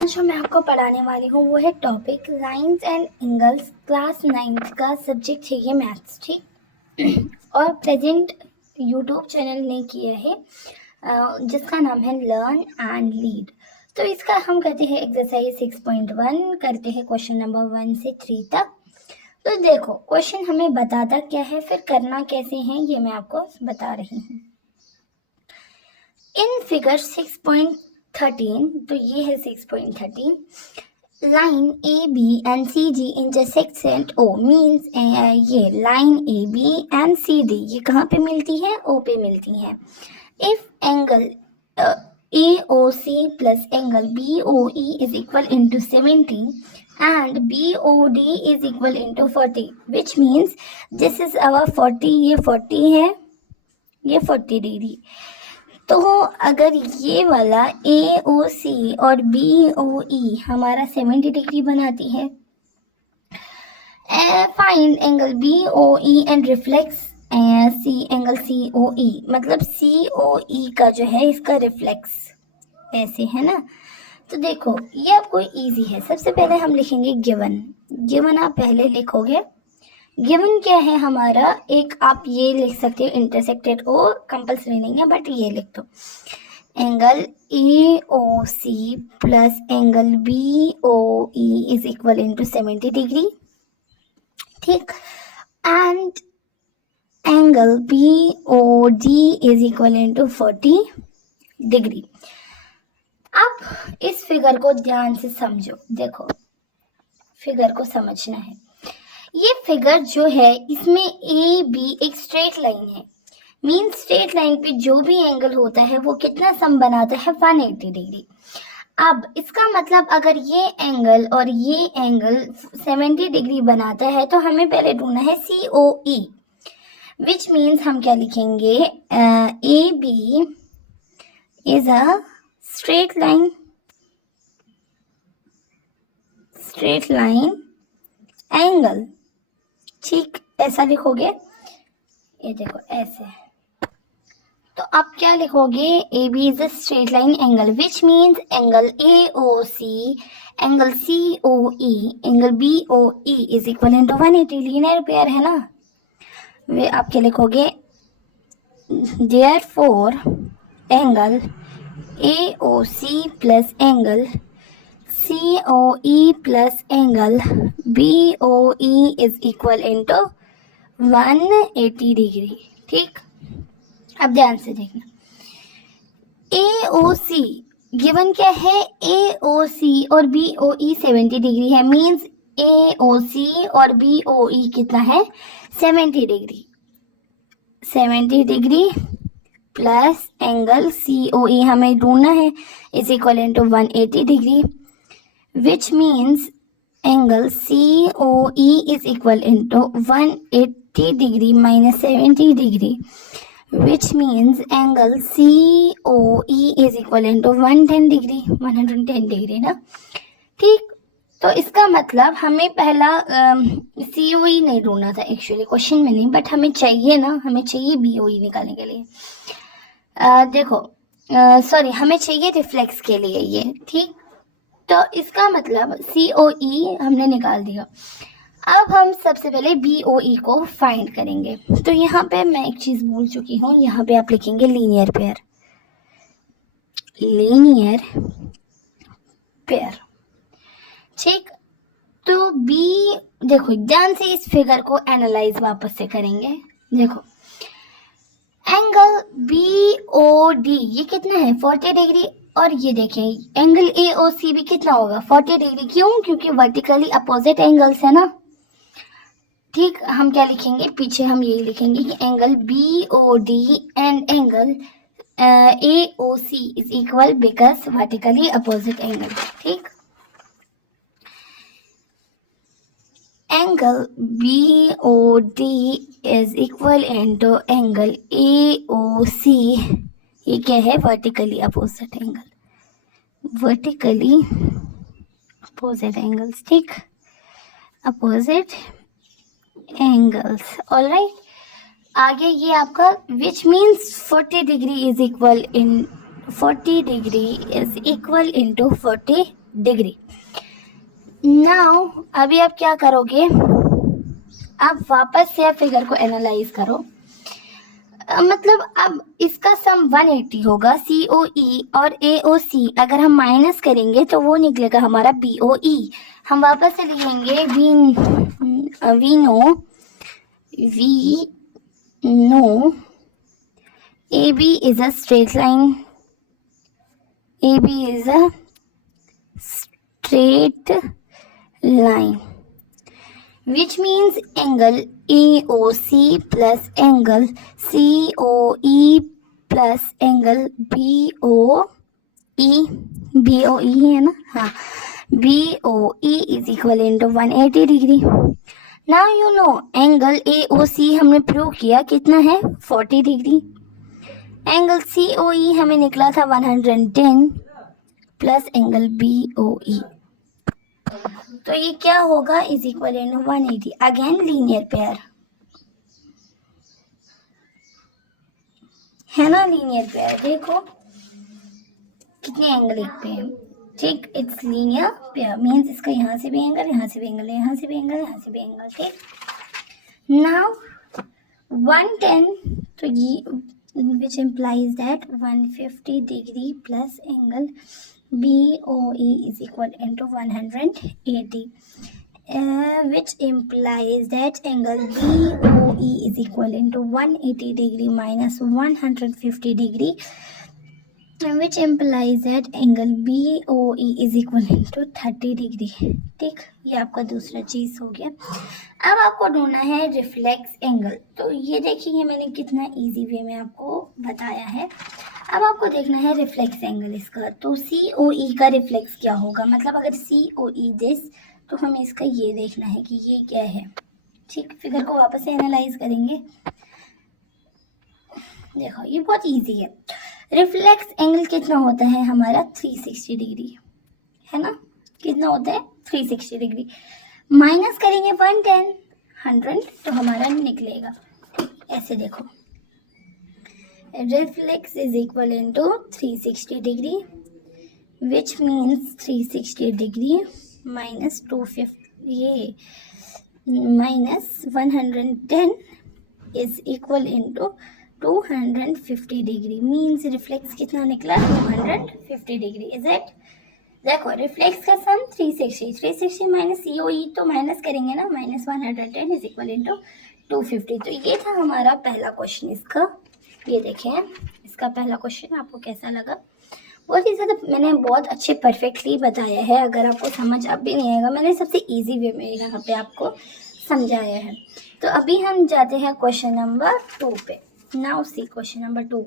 जो मैं आपको पढ़ाने वाली हूँ वो है topic lines and angles, class 9 का सब्जेक्ट है ये मैथ्स, ठीक। और प्रेजेंट यूट्यूब चैनल ने किया है जिसका नाम है लर्न एंड लीड। तो इसका हम करते हैं एक्सरसाइज 6.1, करते हैं क्वेश्चन नंबर 1 से 3 तक। तो देखो क्वेश्चन हमें बताता क्या है, फिर करना कैसे है ये मैं आपको बता रही हूँ। इन फिगर 6.13, तो ये है 6.13, line A B and C D intersects at O, means ये line A B and C D ये कहाँ पे मिलती है? ओ पे मिलती है। If angle A O C plus angle B O E is equal into 70 and BOD is equal into 40, which means this is our 40, ये 40 है, ये 40 डिग्री। तो अगर ये वाला AOC और BOE हमारा 70 डिग्री बनाती है, find angle BOE and reflex C angle COE, मतलब COE का जो है इसका रिफ्लेक्स ऐसे है ना। तो देखो ये आपको इजी है। सबसे पहले हम लिखेंगे गिवन आप पहले लिखोगे। गिवन क्या है हमारा, एक आप ये लिख सकते हो इंटरसेक्टेड ओ, कंपल्सरी नहीं है बट ये लिख दो, angle AOC plus angle BOE is equal into 70 degree, ठीक। And angle BOD is equal into 40 degree. अब इस फिगर को ध्यान से समझो, देखो फिगर को समझना है। ये फिगर जो है इसमें ए बी एक स्ट्रेट लाइन है, मीन स्ट्रेट लाइन पे जो भी एंगल होता है वो कितना सम बनाता है? 180 डिग्री। अब इसका मतलब अगर ये एंगल और ये एंगल 70 डिग्री बनाता है तो हमें पहले ढूंढना है COE, विच मीन्स हम क्या लिखेंगे, AB is a straight line angle, ठीक, ऐसा लिखोगे। ये देखो ऐसे, तो आप क्या लिखोगे, A B is a straight line angle, which means angle AOC angle COE angle BOE is equal into 180, linear pair है ना। वे आप क्या लिखोगे, therefore angle AOC plus angle COE plus angle BOE is equal into 180 degree, ठीक। अब ध्यान से देखना, AOC गिवन क्या है, AOC और BOE 70 डिग्री है, मींस AOC और BOE कितना है? 70 degree. 70 degree plus angle COE हमें ढूंढना है, is equal into 180 degree, which means angle COE is equal into 180 degree minus 70 degree, which means angle COE is equal into 110 degree, 110 degree ना, ठीक। तो इसका मतलब हमें पहला COE नहीं ढूंढना था एक्चुअली क्वेश्चन में नहीं, बट हमें चाहिए ना, हमें चाहिए BOE निकालने के लिए। देखो सॉरी, हमें चाहिए रिफ्लेक्स के लिए ये, ठीक। तो इसका मतलब COE हमने निकाल दिया। अब हम सबसे पहले BOE को फाइंड करेंगे। तो यहाँ पे मैं एक चीज भूल चुकी हूँ, यहाँ पे आप लिखेंगे लीनियर पेयर, ठीक। तो देखो ध्यान से इस फिगर को एनालाइज वापस से करेंगे। देखो एंगल BOD ये कितना है? 40 डिग्री, और ये देखें एंगल AOC भी कितना होगा? 40 डिग्री। क्यों? क्योंकि वर्टिकली अपोजिट एंगल्स है ना, ठीक। हम क्या लिखेंगे, पीछे हम यही लिखेंगे कि angle BOD and angle AOC is equal because vertically opposite angle, ठीक। Angle BOD is equal into angle AOC, ये क्या है? वर्टिकली अपोजिट एंगल्स, ठीक, अपोजिट एंगल्स, ऑलराइट। आगे ये आपका which means 40 degree is equal into 40 degree. Now अभी आप क्या करोगे, आप वापस से फिगर को एनालाइज करो। मतलब अब इसका सम 180 होगा। COE और AOC अगर हम माइनस करेंगे तो वो निकलेगा हमारा BOE। हम वापस से लिखेंगे we know AB is a straight line. AB is a straight line, which means angle AOC plus angle COE plus angle BOE है ना, हाँ, BOE is equal into 180 degree. Now you know angle AOC हमने prove किया कितना है 40 degree. Angle COE हमें निकला था 110 प्लस एंगल BOE, तो ये क्या होगा is equal to 180। Again linear pair है ना, लीनियर पेयर। देखो कितने एंगल एक पे है, ठीक। इट्स लीनियर पेयर मींस इसका यहाँ से भी एंगल, यहाँ से भी एंगल, यहाँ से भी एंगल, यहाँ से भी एंगल, ठीक। नाउ 110, तो ये which implies that 150 degree plus angle BOE is equal into 180, which implies that angle BOE is equal into 180 degree minus 150 degree, which implies that angle BOE is equal into 30 degree, ठीक। ये आपका दूसरा चीज हो गया। अब आपको ढूंढना है रिफ्लेक्स एंगल। तो ये देखिए मैंने कितना इजी वे में आपको बताया है। अब आपको देखना है रिफ्लेक्स एंगल इसका। तो COE का रिफ्लेक्स क्या होगा, मतलब अगर COE दिस, तो हमें इसका ये देखना है कि ये क्या है, ठीक। फिगर को वापस से एनालाइज करेंगे। देखो ये बहुत इजी है। रिफ्लेक्स एंगल कितना होता है हमारा 360 डिग्री, है ना। कितना होता है 360 डिग्री। माइनस करेंगे 110 100 तो हमारा निकलेगा, ठीक। ऐसे देखो reflex is equal into 360 degree, which means 360 degree minus 250, ये minus 110 is equal into 250 degree, means reflex कितना निकला 250 डिग्री, इज इट। देखो रिफ्लेक्स का सम 360 माइनस COE, तो माइनस करेंगे ना, माइनस 110 इज इक्वल इनटू 250। तो ये था हमारा पहला क्वेश्चन इसका। ये देखें इसका पहला क्वेश्चन आपको कैसा लगा। बहुत ही ज़्यादा मैंने बहुत अच्छे परफेक्टली बताया है। अगर आपको समझ अब भी नहीं आएगा, मैंने सबसे इजी वे में यहाँ पे आपको समझाया है। तो अभी हम जाते हैं क्वेश्चन नंबर 2 पे। Now see question number 2।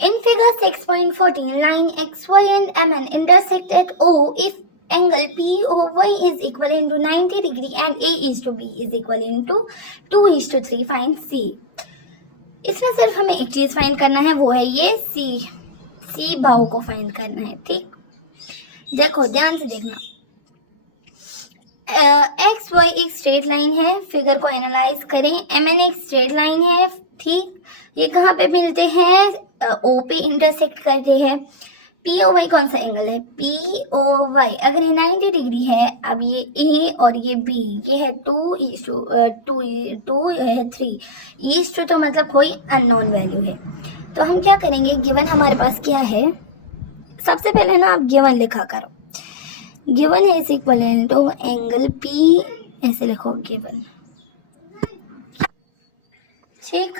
In figure 6.14, line XY and MN intersect at O if angle POY is equal into 90 degree and A is to B is equal into 2 is to 3. Find C. इसमें सिर्फ हमें एक चीज find करना है, वो है ये C भाव को फाइंड करना है, ठीक। देखो ध्यान से देखना, XY एक स्ट्रेट लाइन है, फिगर को एनालाइज करें। MN एक स्ट्रेट लाइन है, ठीक। ये कहाँ पे मिलते हैं, O पे इंटरसेक्ट करते हैं। POY कौन सा एंगल है, POY अगर ये 90 डिग्री है, अब ये A और ये B, ये है 2 है 3 ईस्ट टू, तो मतलब कोई अननोन वैल्यू है। तो हम क्या करेंगे, गिवन हमारे पास क्या है, सबसे पहले ना आप गिवन लिखा करो। गिवन है is equal to angle P, ऐसे लिखो गिवन, ठीक।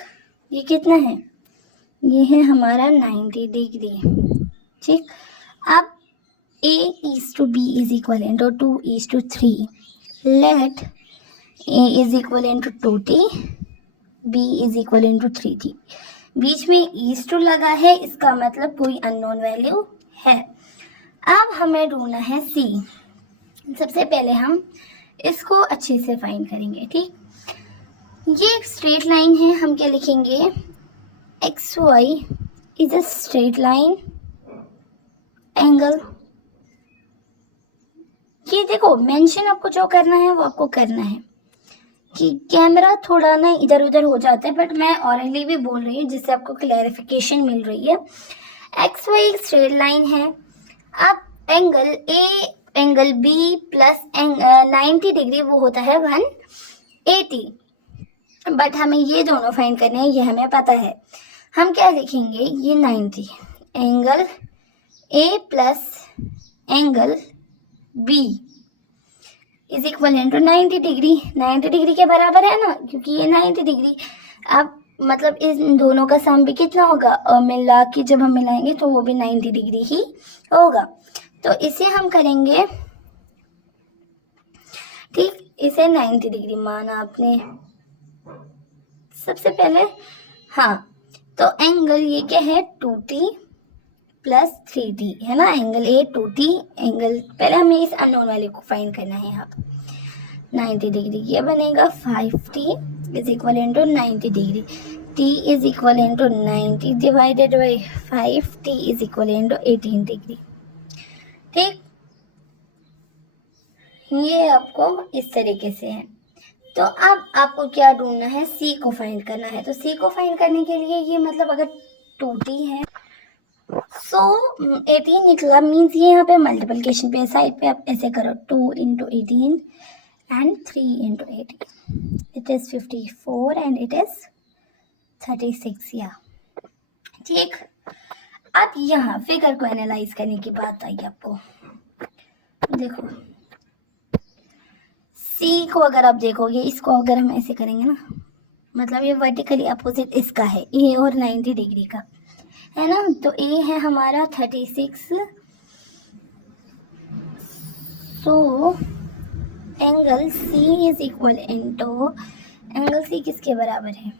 ये कितना है, ये है हमारा 90 डिग्री, ठीक। अब A is to B is equal into 2 is to 3. Let A is equal into 2t, B is equal into 3t. बीच में is to लगा है, इसका मतलब कोई अननोन वैल्यू है। अब हमें ढूंढना है C। सबसे पहले हम इसको अच्छे से फाइंड करेंगे, ठीक। ये एक स्ट्रेट लाइन है, हम क्या लिखेंगे, XY is a straight line angle. ये देखो मेंशन आपको जो करना है वो आपको करना है, कि कैमरा थोड़ा ना इधर उधर हो जाता है, बट मैं ऑरली भी बोल रही हूँ जिससे आपको क्लैरिफिकेशन मिल रही है। XY एक स्ट्रेट लाइन है। अब angle A angle B plus 90 degree वो होता है 180। बट हमें ये दोनों फाइंड करने हैं, ये हमें पता है। हम क्या लिखेंगे, ये 90 angle A plus angle B is equal to 90 degree. 90 degree के बराबर है ना, क्योंकि ये 90 डिग्री। अब मतलब इन दोनों का सम भी कितना होगा, और मिला के जब हम मिलाएंगे तो वो भी 90 डिग्री ही होगा। तो इसे हम करेंगे, ठीक, इसे 90 डिग्री माना आपने सबसे पहले। हाँ, तो एंगल ये क्या है 2t प्लस 3t है ना, एंगल ए 2t एंगल, पहले हमें इस अननोन वाले को फाइंड करना है यहाँ पर। 90 डिग्री ये बनेगा 5t is equal to 90 degree, t is equal to 90 divided by 5t is equal to 18 degree. ठीक, ये आपको इस तरीके से है। तो अब आपको क्या ढूंढना है, c को फाइंड करना है। तो c को फाइंड करने के लिए ये मतलब अगर 2t है सो 18 निकला, मीन्स ये यहाँ पे मल्टीप्लिकेशन पे साइड पे आप ऐसे करो 2 into 18 and 3 into 18, it is 54 and it is 36 या। ठीक, अब यहाँ फिगर को एनालाइज करने की बात आई आपको। देखो सी को अगर आप देखोगे, इसको अगर हम ऐसे करेंगे ना, मतलब ये वर्टिकली अपोजिट इसका है, ए और 90 डिग्री का है ना। तो ए है हमारा 36, so angle C is equal into, angle C किसके बराबर है,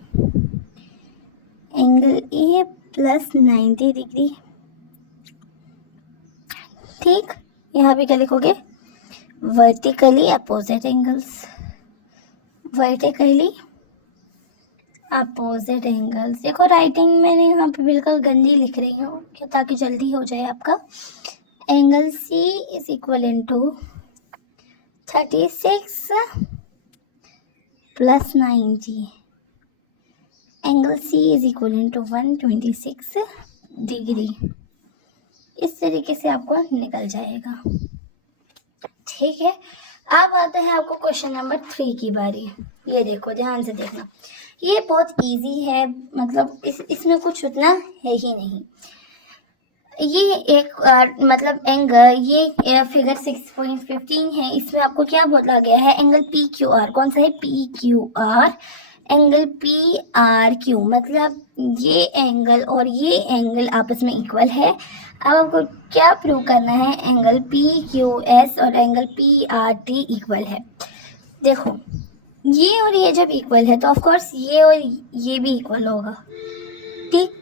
एंगल ए प्लस 90 डिग्री। ठीक, यहाँ पे क्या लिखोगे, vertically opposite angles, vertically opposite angles. देखो राइटिंग मैंने यहाँ पे बिल्कुल गंदी लिख रही हूँ कि ताकि जल्दी हो जाए आपका। Angle C is equal to 36 plus 90, angle C is equal to 126 degree. इस तरीके से आपको निकल जाएगा। ठीक है, अब आते हैं आपको क्वेश्चन नंबर 3 की बारी। ये देखो, ध्यान से देखना, ये बहुत इजी है, मतलब इसमें कुछ उतना है ही नहीं। ये एक मतलब एंगल, ये फिगर 6.15 है, इसमें आपको क्या बोला गया है, एंगल पी क्यू आर, कौन सा है, P Q are, angle P R Q, मतलब ये एंगल और ये एंगल आपस में इक्वल है। अब आपको क्या प्रूव करना है, एंगल पी क्यू एस और angle P R T equal है। देखो ये और ये जब इक्वल है तो ऑफ कोर्स ये और ये भी इक्वल होगा। ठीक,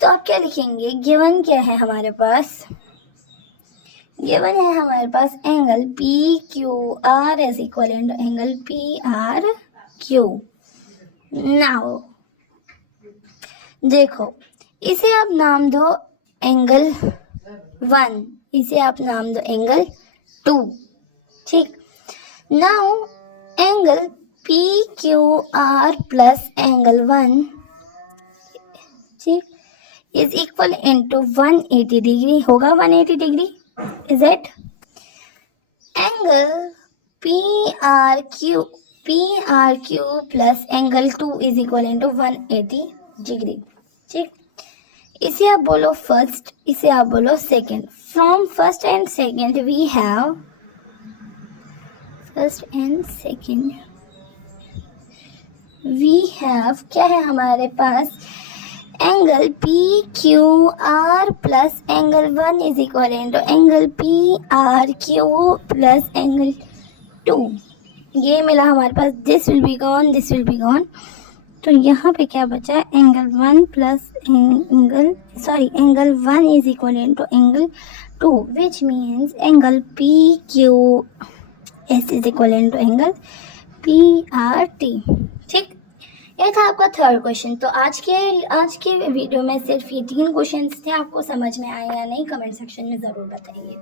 तो आप क्या लिखेंगे, गिवन क्या है हमारे पास, गिवन है हमारे पास angle P Q R is equal to angle P R Q. Now देखो, इसे आप नाम दो एंगल 1, इसे आप नाम दो एंगल 2। ठीक, now angle P Q R plus angle 1, ठीक, इज इक्वल इनटू 180 डिग्री होगा, 180 degree is it. Angle P R Q plus angle 2 is equal into 180 degree. ठीक, इसे आप बोलो फर्स्ट, इसे आप बोलो second. From first and second we have, first and second we have क्या है हमारे पास, angle P Q R plus angle 1 is equal to angle P R Q plus angle 2। ये मिला हमारे पास, this will be gone, this will be gone. तो यहाँ पे क्या बचा, angle 1 plus angle 1 is equal to angle 2, which means angle P Q S is equal to angle P R T. ठीक, यह था आपका थर्ड क्वेश्चन। तो आज के वीडियो में सिर्फ ये 3 क्वेश्चंस थे। आपको समझ में आए या नहीं, कमेंट सेक्शन में ज़रूर बताइए।